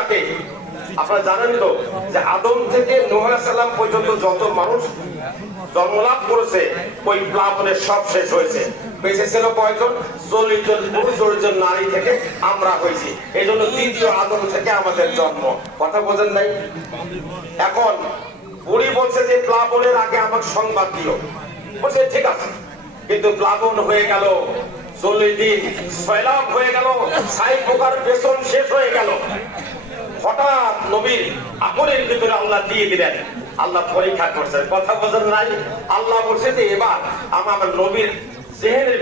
ডাকে আপনারা জানেন তো যে আদম থেকে নোহ সাল্লাম পর্যন্ত যত মানুষ জন্মলাভ করেছে, ওই প্লাবনের সব শেষ হয়েছে। বেঁচে ছিল কয়জন? চল্লিশ জন পুরুষ, চল্লিশ জন নারী থেকে আমরা হয়েছি। এই জন্য দ্বিতীয় আদম থেকে আমাদের জন্ম। কথা বোঝেন নাই? এখন বুড়ি বলছে যে প্লাবনের আগে আমার সংবাদ দিও। বলছে, ঠিক আছে। কিন্তু প্লাবন হয়ে গেল চল্লিশ দিন। সয়লাভ হয়ে গেল সাই পোকার বেতন শেষ হয়ে গেল। হঠাৎ নবীর আমলের ভিতরে আল্লাহ দিয়ে দিলেন। আল্লাহ পরীক্ষা করছেন। কথা বোঝেন নাই? আল্লাহ বলছে যে, এবার আমি আমার নবীর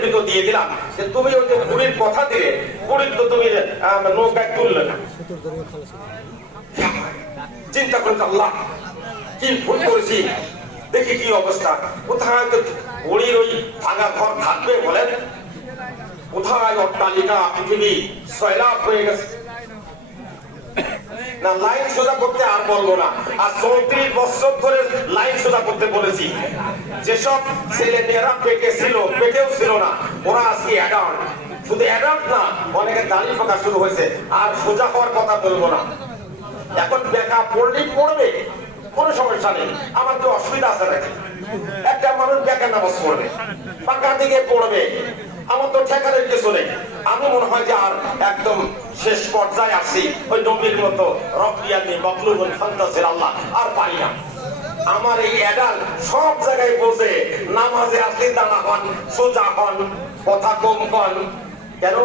ভিতর দিয়ে দিলাম। যে তুমি ওই যে কথা দিলে, বুড়ির তো তুমি তুললে না। চিন্তা করেছে আল্লাহ, কি ভুল করেছি? দেখি কি অবস্থা। কোথায় তো বুড়ির ওই ভাঙা ঘর থাকবে বলেন? কোথায় অট্টালিকা, পৃথিবী সয়লাভ হয়ে গেছে। না, লাইন সোজা করতে আর বলব না। আর চৌত্রিশ বছর ধরে লাইন সোজা করতে বলেছি। যেসব ছেলে মেয়েরা পেটে ছিল, পেটেও ছিল না, ওরা আজকে অ্যাডাল্ট শুধু অ্যাডাল্ট না অনেকের দাড়ি পাকা শুরু হয়েছে। আর সোজা হওয়ার কথা বলব না। এখন দেখা পড়লেই পড়বে, কোনো সমস্যা নেই। আমার তো অসুবিধা আছে নাকি? একটা মানুষ বেকা নামাজ পড়বে, পাকা দিকে পড়বে। আমার তো ঠেকানোর কিছু নেই। আমি মনে হয় যে আর একদম শেষ পর্যায়ে আসি ওই নবীর মতো রব্বিয়ানি মকলুবুল ফান্তাসির আল্লাহ, আর পারি না। আমার এই অ্যাডাল সব জায়গায় বসে নামাজে আসলে দাঁড়া হন, সোজা হন, কথা কম কন। কেন?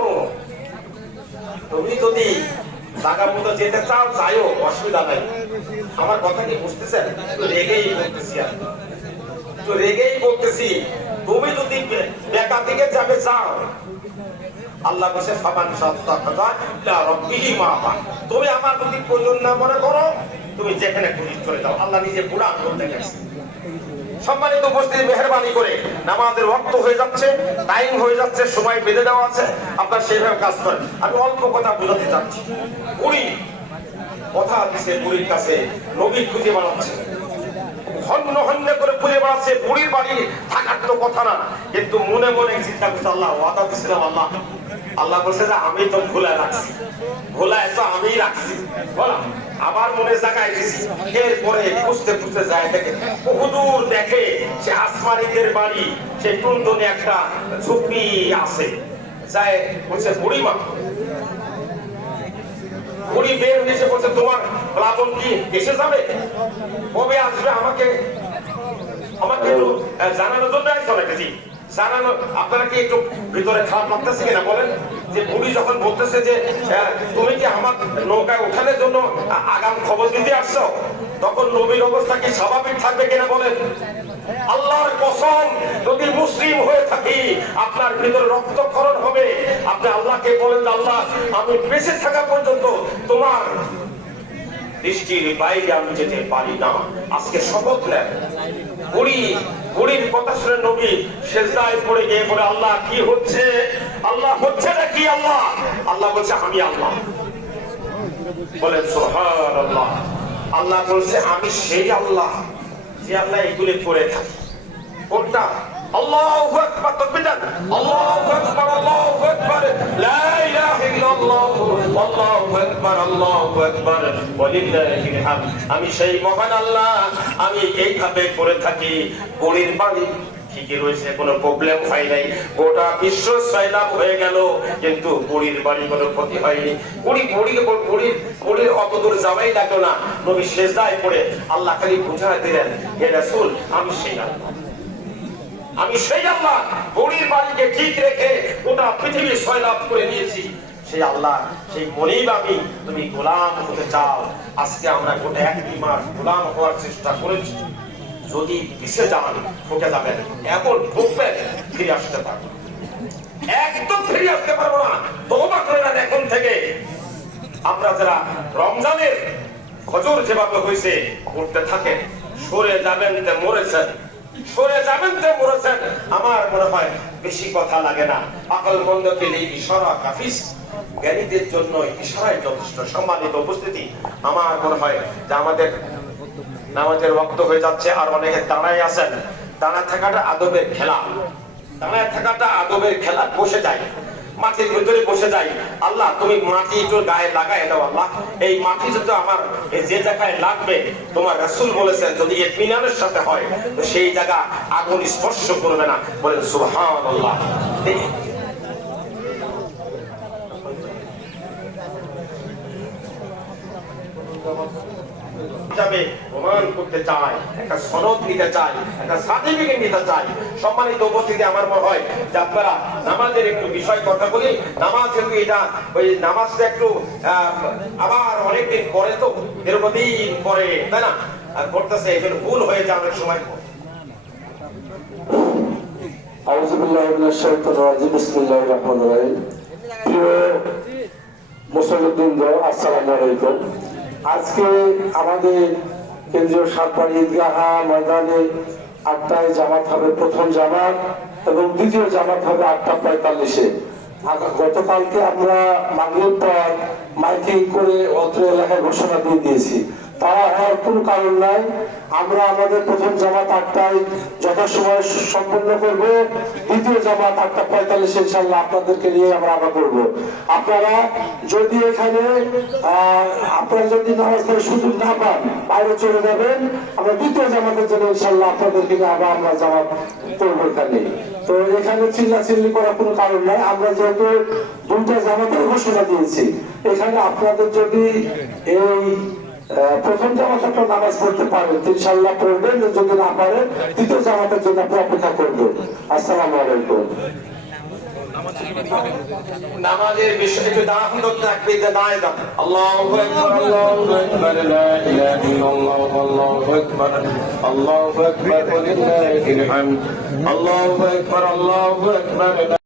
তুমি যদি টাকা মতো যেতে চাও, যাইও, অসুবিধা নাই। আমার কথা কি বুঝতেছেন? রেগেই বলতেছি আর একটু রেগেই বলতেছি, তুমি যদি বে- বেকা দিকে যাবে চাও আল্লাহ বসে সাবান তুমি আমার যদি প্রয়োজন না মনে করো, তুমি যেখানে খুশি করে দাও আল্লাহ নিজে পুরা করতে গেছে। সম্মানিত উপস্থিতি, মেহরবানি করে নামাজের রক্ত হয়ে যাচ্ছে টাইম হয়ে যাচ্ছে, সময় বেঁধে দেওয়া আছে। আপনার সেইভাবে কাজ করেন। আমি অল্প কথা বোঝাতে চাচ্ছি। বুড়ি কথা দিছে বুড়ির কাছে, নবী খুঁজে বানাচ্ছে হন্য হন্য করে খুঁজে বেড়াচ্ছে, বুড়ির বাড়ি থাকার কথা না, কিন্তু মনে মনে চিন্তা করছে, আল্লাহ, ওয়াদা দিছিলাম, আল্লাহ। আল্লাহ বলছে যে, আমি তো ভুলে রাখছি। ভুলায় তো আমি রাখছি। বলা আবার মনে জায়গায় এরপরে খুঁজতে খুঁজতে যায় বহুদূর দেখে সে বাড়ি, সে একটা আছে। যায় বলছে, বুড়িমা, বুড়ি বের হয়েছে বলছে, তোমার প্লাবন কি এসে যাবে? কবে আসবে আমাকে? জানানোর জন্য নাকি জি। জানানো, আপনারা কি একটু ভিতরে খারাপ লাগতেছে কিনা বলেন? যে বুড়ি যখন বলতেছে যে তুমি কি আমার নৌকায় ওঠানোর জন্য আগাম খবর দিতে আসছো? তখন নবীর অবস্থা কি স্বাভাবিক থাকবে কিনা বলেন? আল্লাহর কসম, যদি মুসলিম হয়ে থাকি, আপনার ভিতরে রক্তক্ষরণ হবে। আপনি আল্লাহকে বলেন আল্লাহ, আমি বেঁচে থাকা পর্যন্ত তোমার দৃষ্টির বাইরে আমি যেতে পারি না। আজকে শপথ নেন। বুড়ি বুড়ির কথা নবী সেজদায় পড়ে গিয়ে বলে, আল্লাহ, কি হচ্ছে? আল্লাহ হচ্ছে না কি আল্লাহ? আল্লাহ বলছে, আমি আল্লাহ। বলে সোহান আল্লাহ আল্লাহ বলছে, আমি সেই আল্লাহ যে আল্লাহ এগুলি করে থাকি। কোনটা? আল্লাহ আল্লাহু আকবার লা ইলাহা ইল্লাল্লাহ আল্লাহু আকবার আল্লাহু আকবার ওয়ালিল্লাহিল হামদ আমি সেই মহান আল্লাহ। আমি এইভাবে করে থাকি। গড়ির বাড়ি ঠিকই রয়েছে, কোনো প্রবলেম হয় নাই। গোটা বিশ্ব হয়ে গেল, কিন্তু বুড়ির বাড়ি কোনো ক্ষতি হয়নি। বুড়ি বুড়িকে বুড়ির অত দূর লাগল না। নবী পড়ে আল্লাহ খালি বুঝায় দিলেন, হে আমি সেই আল্লাহ। আমি সেই আল্লাহ। বুড়ির বাড়িকে ঠিক রেখে গোটা পৃথিবী সয়লাভ করে নিয়েছি সেই আল্লাহ, সেই মনিব আমি, তুমি গোলাম হতে চাও। আজকে আমরা গোটা এক মাস গোলাম হওয়ার চেষ্টা করেছি। যদি পিছিয়ে যান, ঠকে যাবেন, এমন ঢুকবেন ফিরে আসতে পারবেন একদম ফিরে আসতে পারব না। তোমা করে নেন এখন থেকে। আমরা যারা রমজানের খজর যেভাবে হয়েছে, করতে থাকেন, সরে যাবেন তে মরেছেন। সরে যাবেন তে মরেছেন। আমার মনে হয় বেশি কথা লাগে না। আকল বন্ধ পেলে ইশারা, কাফিস। জ্ঞানীদের জন্য ইশারাই যথেষ্ট। সম্মানিত উপস্থিতি। আমার মনে হয় যে আমাদের নামাজের রক্ত হয়ে যাচ্ছে আর অনেকে দাঁড়ায় আছেন। দাঁড়া থাকাটা আদবের খেলা। দাঁড়ায় থাকাটা আদবের খেলা। বসে যায় মাটির ভিতরে বসে যাই। আল্লাহ, তুমি মাটি একটু গায়ে লাগাই দাও আল্লাহ। এই মাটি যদি আমার যে জায়গায় লাগবে, তোমার রাসূল বলেছেন, যদি ইতমিনানের সাথে হয়, তো সেই জায়গা আগুন স্পর্শ করবে না। বলেন, সুবহানাল্লাহ। হিসাবে প্রমাণ করতে চাই একটা সনদ নিতে চাই একটা সার্টিফিকেট নিতে চাই সম্মানিত উপস্থিতি আমার মনে হয় যে আপনারা নামাজের একটু বিষয় কথা বলি, নামাজ কিন্তু এটা, ওই নামাজটা একটু আবার অনেকদিন পরে তো এরকম দিন পরে, তাই না? করতেছে এখানে ভুল হয়ে যায় অনেক সময়। প্রিয় মুসলিমবৃন্দ আসসালামু আলাইকুম। আজকে আমাদের কেন্দ্রীয় সাতবাড়ি ঈদগাহা ময়দানে আটটায় জামাত হবে, প্রথম জামাত এবং দ্বিতীয় জামাত হবে আটটা পঁয়তাল্লিশে। গতকালকে আমরা মাগরীব পর মাইকিং করে অত্র এলাকায় ঘোষণা দিয়ে দিয়েছি। তারা হওয়ার কোনো কারণ নাই। আমরা আমাদের প্রথম জামাত আটটায় যথাসময়ে সম্পন্ন করব। দ্বিতীয় জামাত আটটা পঁয়তাল্লিশ ইনশাল্লাহ আপনাদেরকে নিয়ে আমরা আবার করব। আপনারা যদি এখানে আপনারা যদি নামাজ পড়ার সুযোগ না পান, বাইরে চলে যাবেন। আমরা দ্বিতীয় জামাতের জন্য ইনশাল্লাহ আপনাদেরকে নিয়ে আবার আমরা জামাত করব এখানে। তো এখানে চিল্লা চিল্লি করার কোনো কারণ নাই। আমরা যেহেতু দুইটা জামাতের ঘোষণা দিয়েছি, এখানে আপনাদের যদি এই প্রথম জামাতে আপনার নামাজ পড়তে পারেন ইনশাল্লাহ পড়বেন, যদি না পারেন দ্বিতীয় জামাতের জন্য আপনি অপেক্ষা করবেন। আসসালামু আলাইকুম। নামাজের বিষয়ে একটু দাঁড়ান যে দাঁড়ায় আকবার, আল্লাহু আকবার